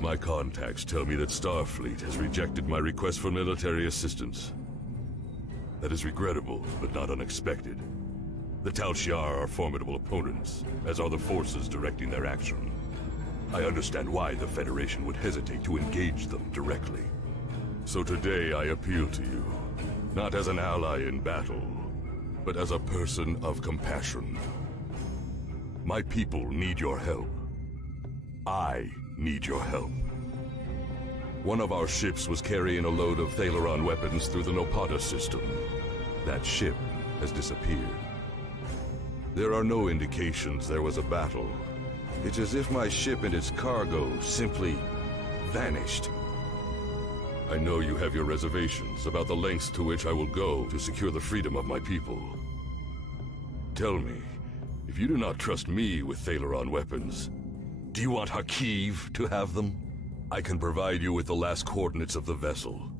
My contacts tell me that Starfleet has rejected my request for military assistance. That is regrettable, but not unexpected. The Tal Shiar are formidable opponents, as are the forces directing their action. I understand why the Federation would hesitate to engage them directly. So today I appeal to you, not as an ally in battle, but as a person of compassion. My people need your help. I need your help. One of our ships was carrying a load of Thalaron weapons through the Nopata system. That ship has disappeared. There are no indications there was a battle. It's as if my ship and its cargo simply vanished. I know you have your reservations about the lengths to which I will go to secure the freedom of my people. Tell me, if you do not trust me with Thalaron weapons, do you want Hakiv to have them? I can provide you with the last coordinates of the vessel.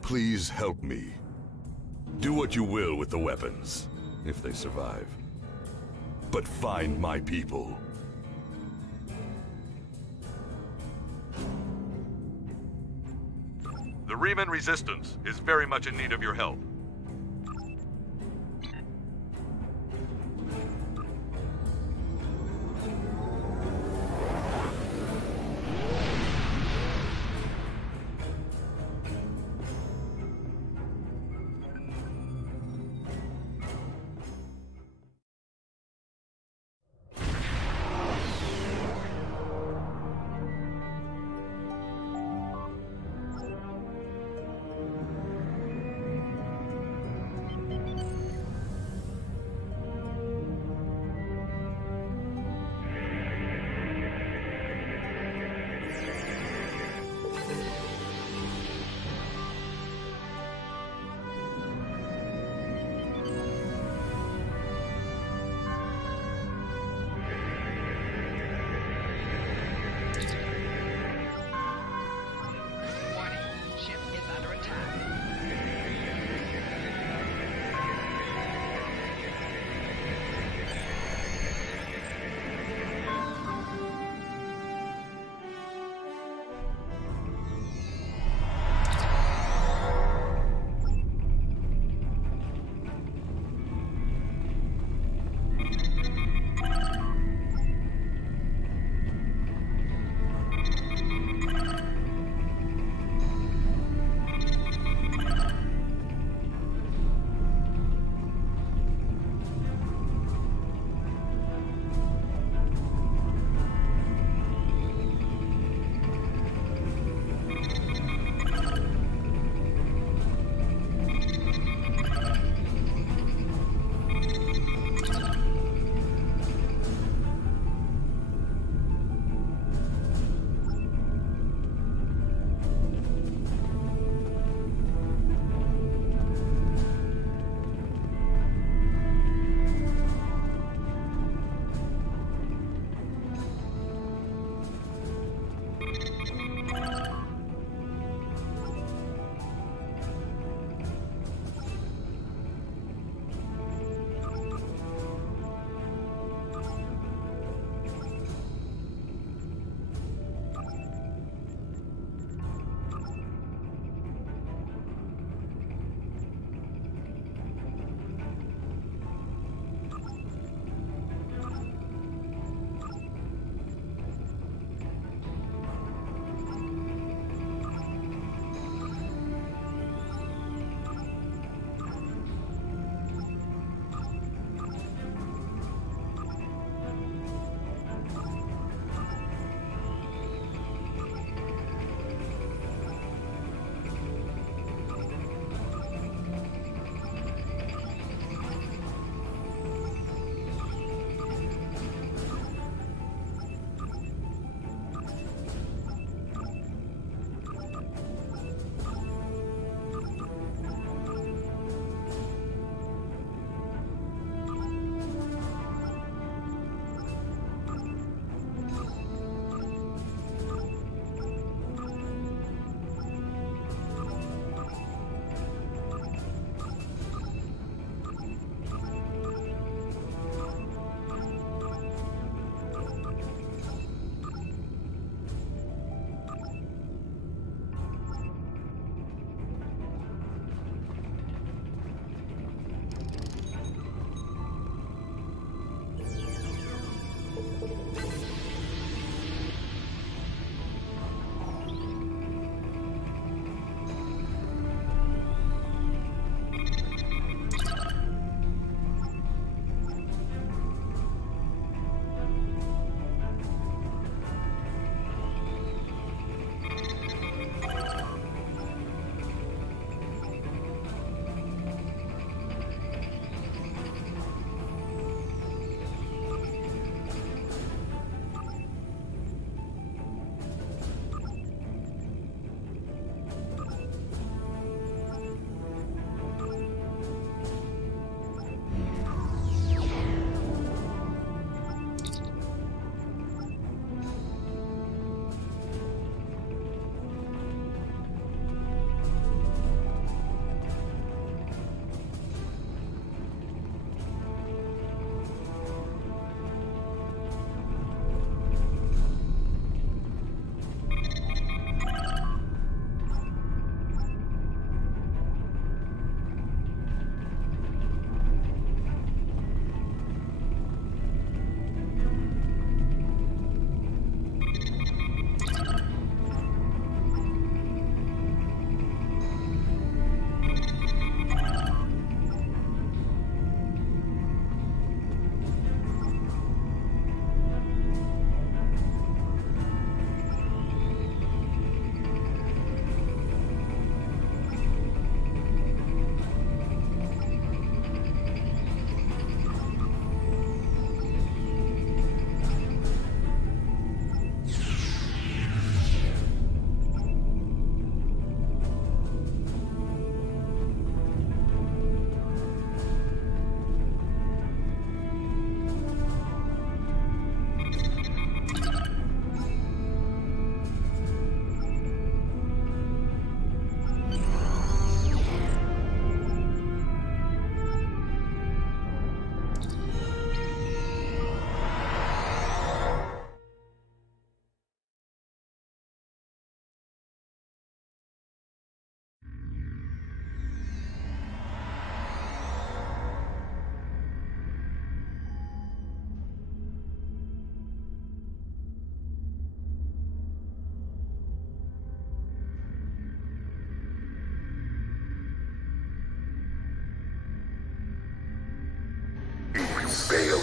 Please help me. Do what you will with the weapons, if they survive. But find my people. The Riemann Resistance is very much in need of your help.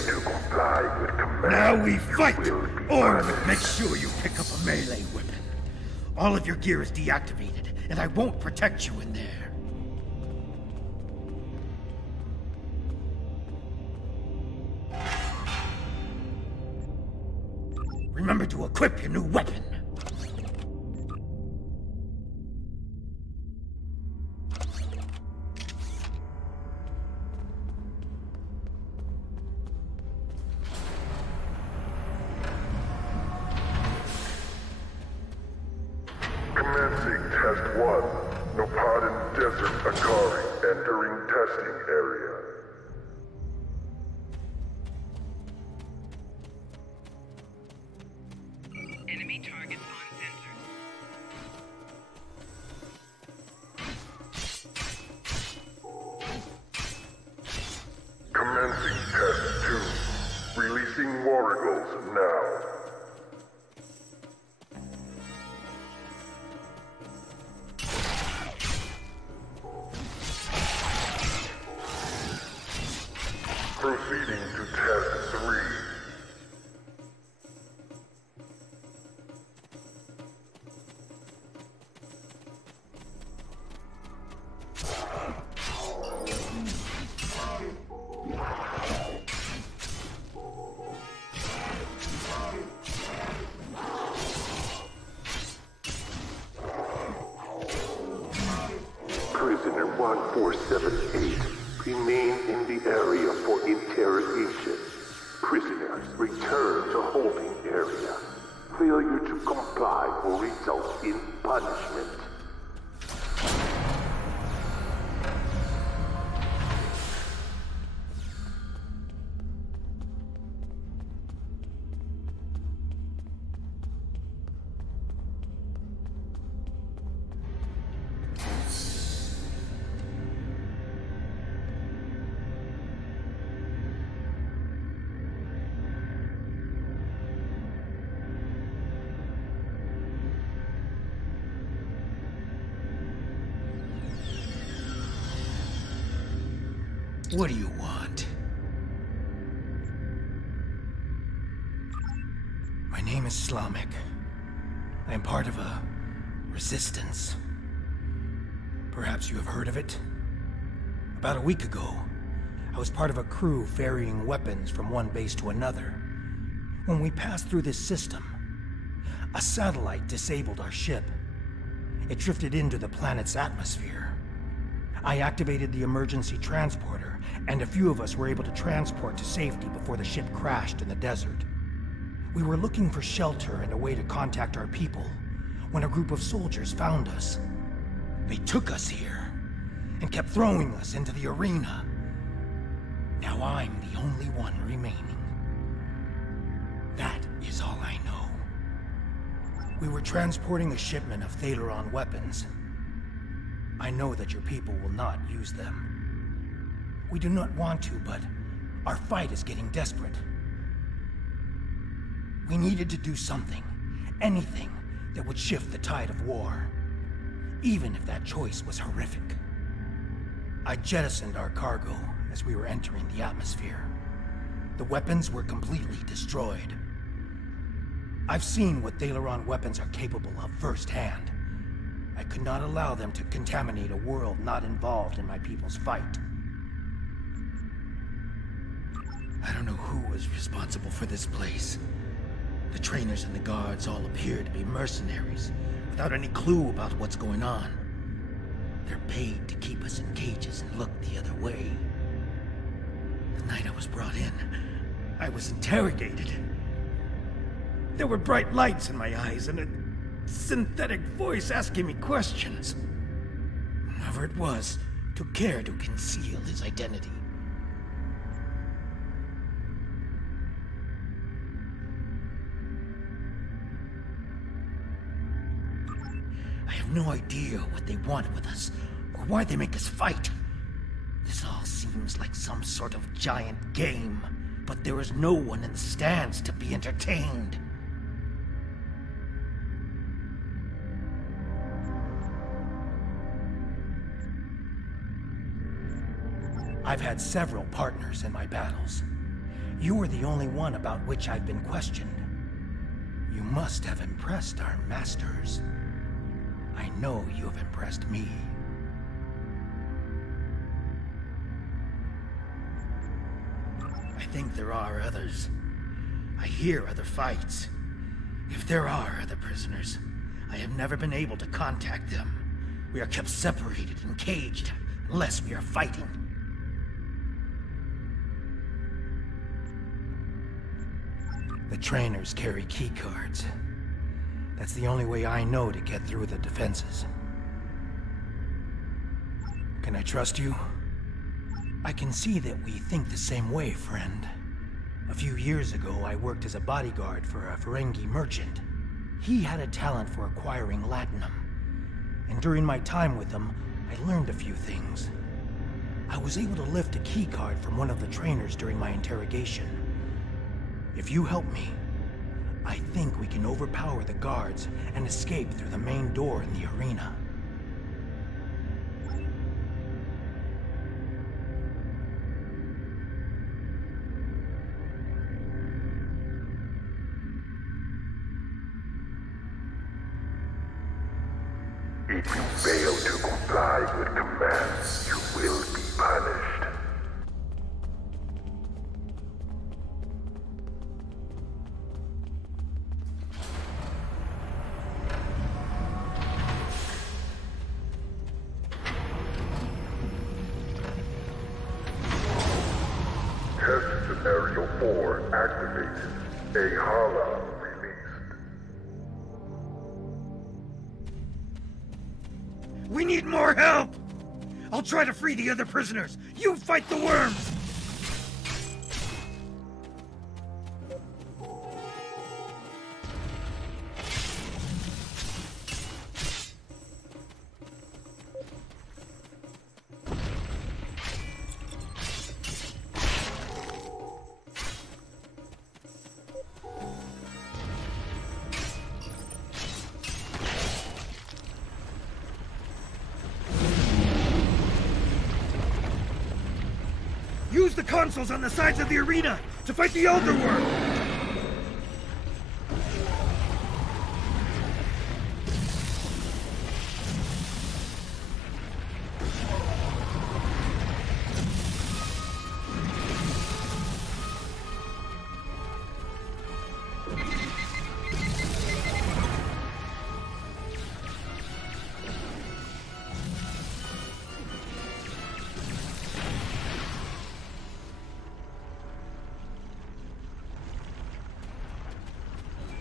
to comply with commands. Now we fight! You will be Or punished. make sure you pick up a melee weapon. All of your gear is deactivated, and I won't protect you in there. Remember to equip your new weapon. Commencing Test 1. Nopadan Desert Akari entering testing area. Enemy targets on sensors. Commencing Test 2. Releasing Warrigals now. Proceeding to Test 3. Prisoner 1478, remain in the area for interrogation. Prisoners, return to holding area. Failure to comply will result in punishment. What do you want? My name is Slamek. I am part of a resistance. Perhaps you have heard of it? About a week ago, I was part of a crew ferrying weapons from one base to another. When we passed through this system, a satellite disabled our ship. It drifted into the planet's atmosphere. I activated the emergency transporter, and a few of us were able to transport to safety before the ship crashed in the desert. We were looking for shelter and a way to contact our people when a group of soldiers found us. They took us here and kept throwing us into the arena. Now I'm the only one remaining. That is all I know. We were transporting a shipment of Thaleron weapons. I know that your people will not use them. We do not want to, but our fight is getting desperate. We needed to do something, anything that would shift the tide of war, even if that choice was horrific. I jettisoned our cargo as we were entering the atmosphere. The weapons were completely destroyed. I've seen what Thaleron weapons are capable of firsthand. I could not allow them to contaminate a world not involved in my people's fight. I don't know who was responsible for this place. The trainers and the guards all appear to be mercenaries, without any clue about what's going on. They're paid to keep us in cages and look the other way. The night I was brought in, I was interrogated. There were bright lights in my eyes and a synthetic voice asking me questions. Whoever it was took care to conceal his identity. I have no idea what they want with us, or why they make us fight. This all seems like some sort of giant game, but there is no one in the stands to be entertained. I've had several partners in my battles. You were the only one about which I've been questioned. You must have impressed our masters. I know you have impressed me. I think there are others. I hear other fights. If there are other prisoners, I have never been able to contact them. We are kept separated and caged unless we are fighting. The trainers carry keycards. That's the only way I know to get through the defenses. Can I trust you? I can see that we think the same way, friend. A few years ago, I worked as a bodyguard for a Ferengi merchant. He had a talent for acquiring latinum. And during my time with him, I learned a few things. I was able to lift a keycard from one of the trainers during my interrogation. If you help me, I think we can overpower the guards and escape through the main door in the arena. If you fail to comply with commands, you will be punished. Test Scenario 4 activated. A Hala released. We need more help! I'll try to free the other prisoners. You fight the worms! Use the consoles on the sides of the arena to fight the Elder Worm!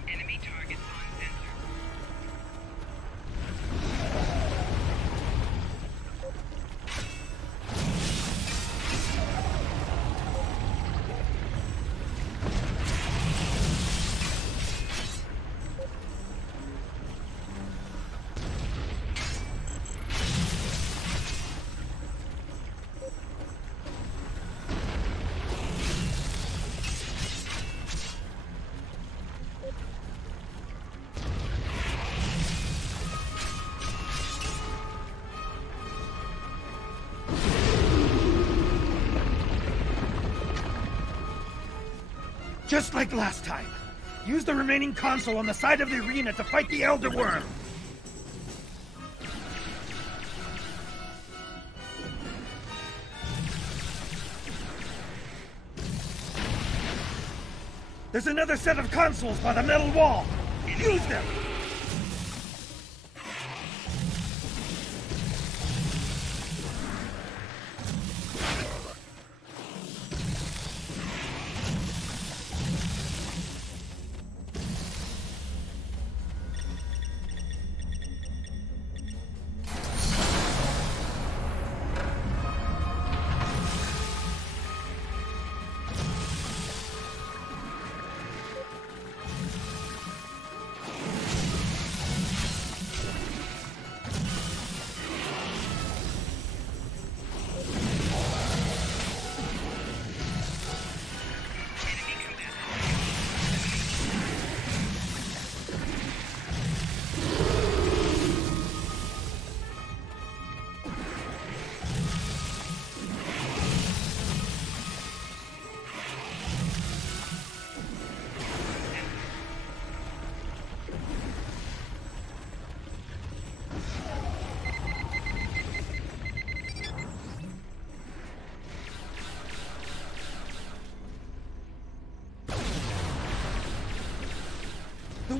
Enemy targets on sensor. Just like last time. Use the remaining console on the side of the arena to fight the Elder Worm. There's another set of consoles by the metal wall. Use them!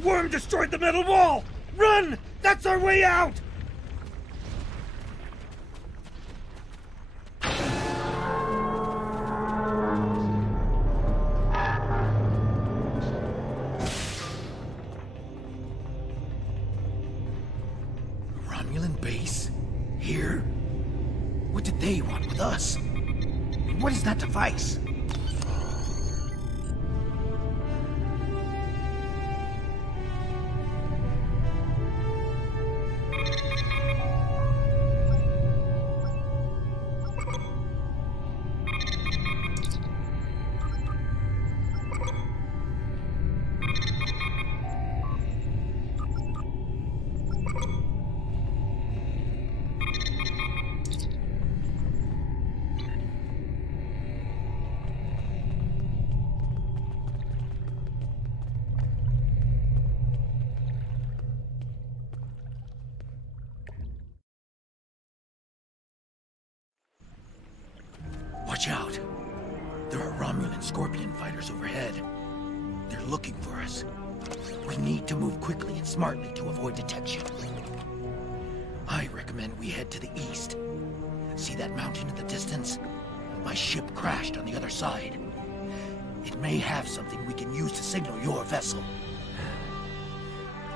worm destroyed the metal wall! Run! That's our way out! Romulan base? Here? What did they want with us? And what is that device? Watch out! There are Romulan Scorpion fighters overhead. They're looking for us. We need to move quickly and smartly to avoid detection. I recommend we head to the east. See that mountain in the distance? My ship crashed on the other side. It may have something we can use to signal your vessel.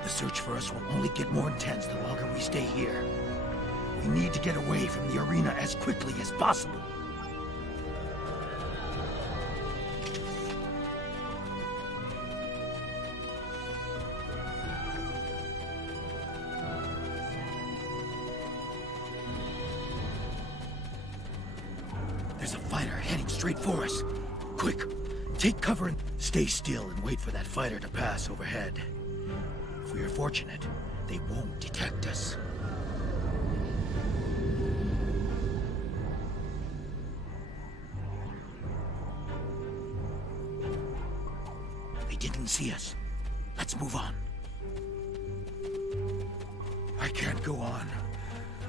The search for us will only get more intense the longer we stay here. We need to get away from the arena as quickly as possible. There's a fighter heading straight for us. Quick, take cover and stay still and wait for that fighter to pass overhead. If we are fortunate, they won't detect us. They didn't see us. Let's move on. I can't go on.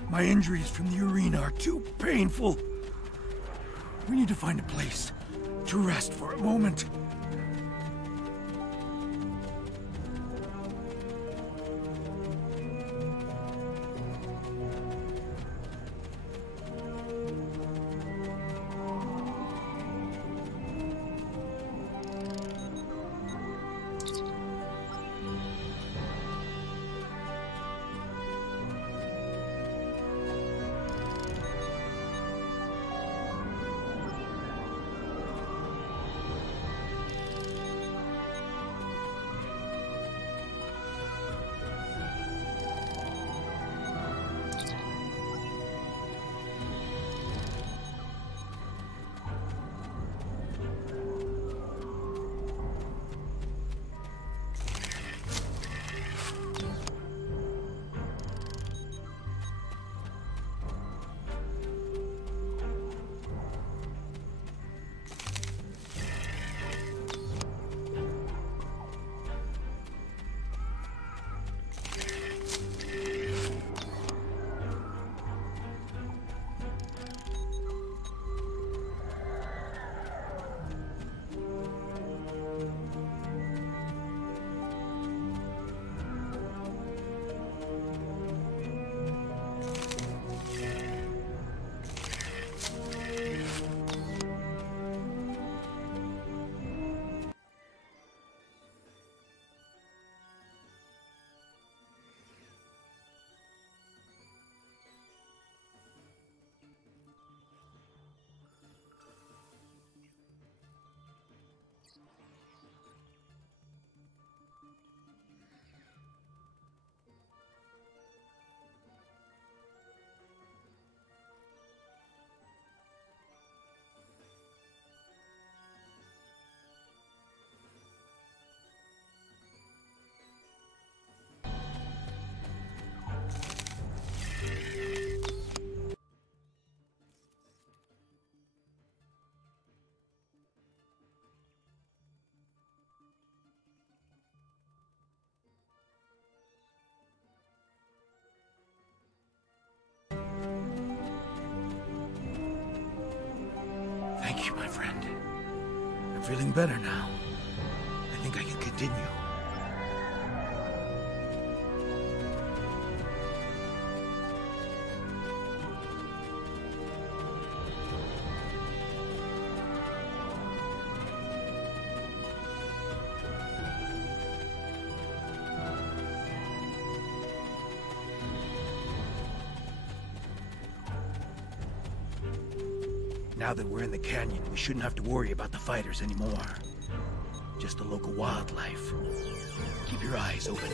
My injuries from the arena are too painful. We need to find a place to rest for a moment. Thank you, my friend. I'm feeling better now. I think I can continue. Now that we're in the canyon, we shouldn't have to worry about the fighters anymore. Just the local wildlife. Keep your eyes open.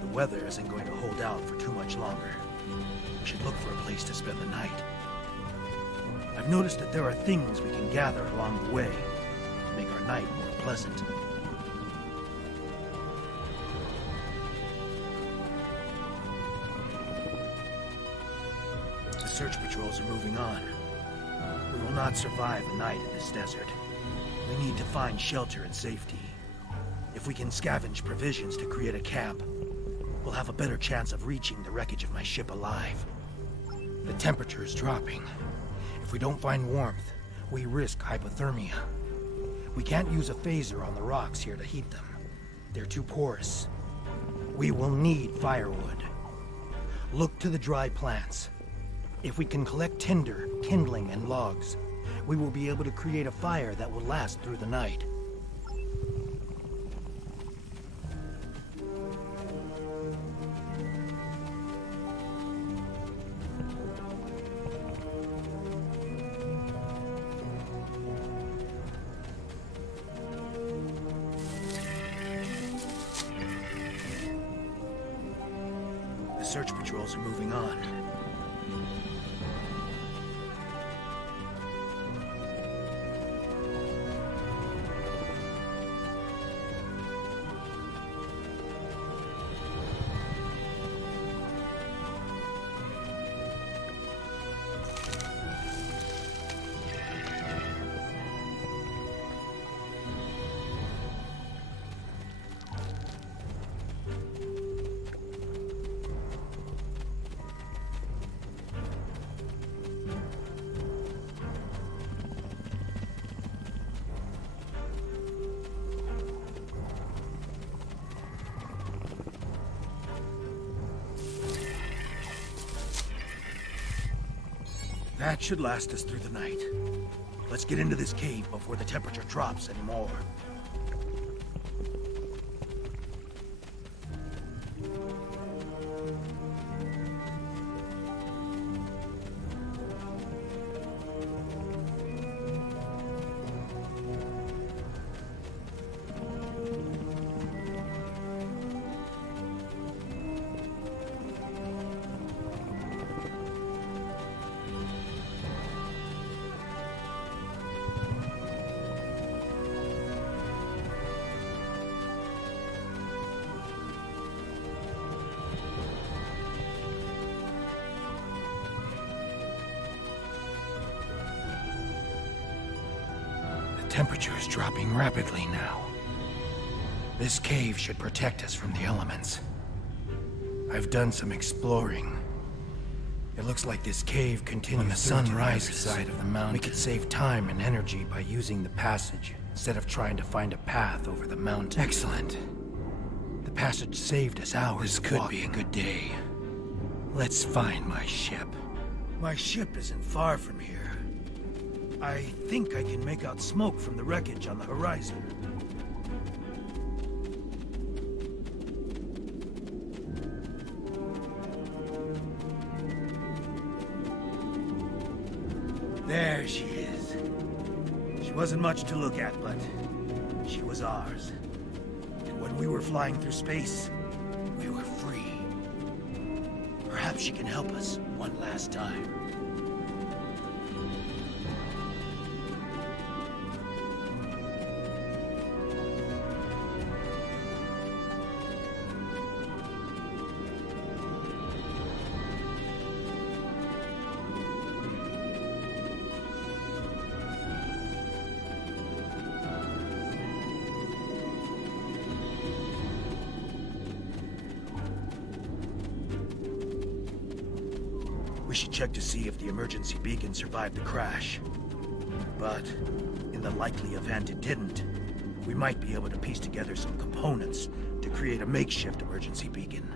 The weather isn't going to hold out for too much longer. We should look for a place to spend the night. I've noticed that there are things we can gather along the way to make our night more pleasant. The search patrols are moving on. We will not survive a night in this desert. We need to find shelter and safety. If we can scavenge provisions to create a camp, we'll have a better chance of reaching the wreckage of my ship alive. The temperature is dropping. If we don't find warmth, we risk hypothermia. We can't use a phaser on the rocks here to heat them. They're too porous. We will need firewood. Look to the dry plants. If we can collect tinder, kindling, and logs, we will be able to create a fire that will last through the night. The search patrols are moving on. That should last us through the night. Let's get into this cave before the temperature drops anymore. The temperature is dropping rapidly now. This cave should protect us from the elements. I've done some exploring. It looks like this cave continues when the sun rises side of the mountain. We could save time and energy by using the passage instead of trying to find a path over the mountain. Excellent. The passage saved us hours. This could be a good day. Let's find my ship. My ship isn't far from here. I think I can make out smoke from the wreckage on the horizon. There she is. She wasn't much to look at, but she was ours. And when we were flying through space, we were free. Perhaps she can help us one last time. We should check to see if the emergency beacon survived the crash. But, in the likely event it didn't, we might be able to piece together some components to create a makeshift emergency beacon.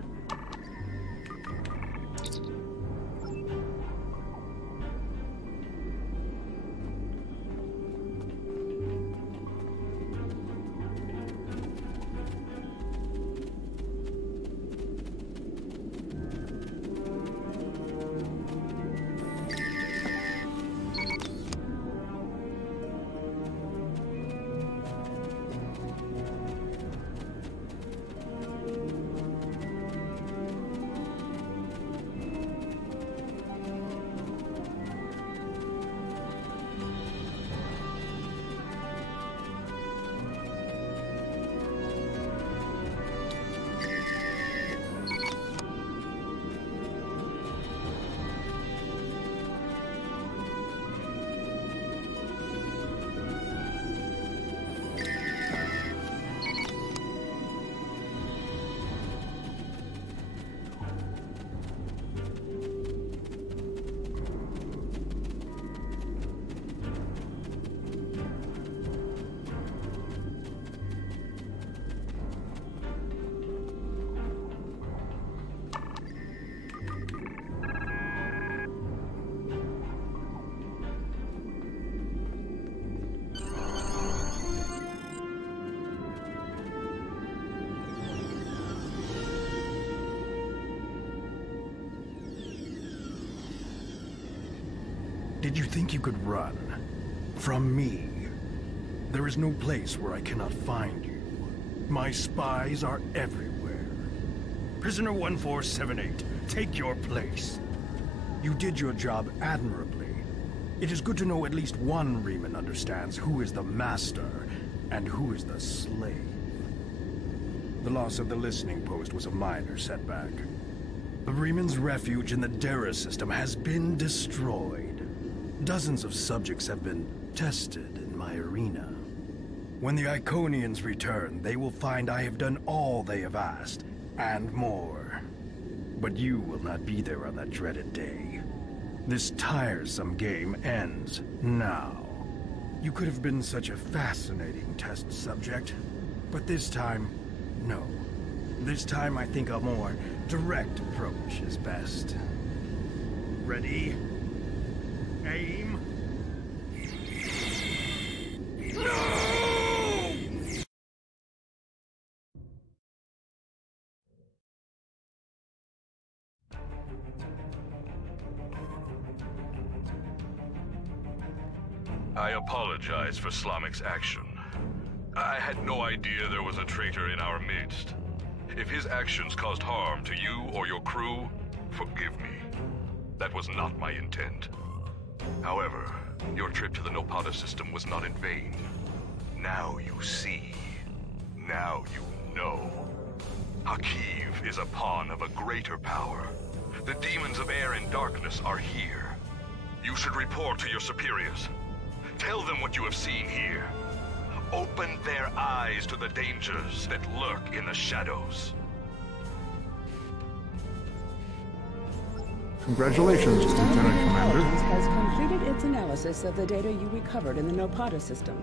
Did you think you could run? From me? There is no place where I cannot find you. My spies are everywhere. Prisoner 1478, take your place. You did your job admirably. It is good to know at least one Reman understands who is the master and who is the slave. The loss of the listening post was a minor setback. The Reman's refuge in the Dera system has been destroyed. Dozens of subjects have been tested in my arena. When the Iconians return, they will find I have done all they have asked, and more. But you will not be there on that dreaded day. This tiresome game ends now. You could have been such a fascinating test subject, but this time, no. This time I think a more direct approach is best. Ready? Aim. No! I apologize for Slamic's action. I had no idea there was a traitor in our midst. If his actions caused harm to you or your crew, forgive me. That was not my intent. However, your trip to the Nopata system was not in vain. Now you see. Now you know. Hakiv is a pawn of a greater power. The demons of air and darkness are here. You should report to your superiors. Tell them what you have seen here. Open their eyes to the dangers that lurk in the shadows. Congratulations, Lieutenant Commander. Intelligence has completed its analysis of the data you recovered in the Nopata system.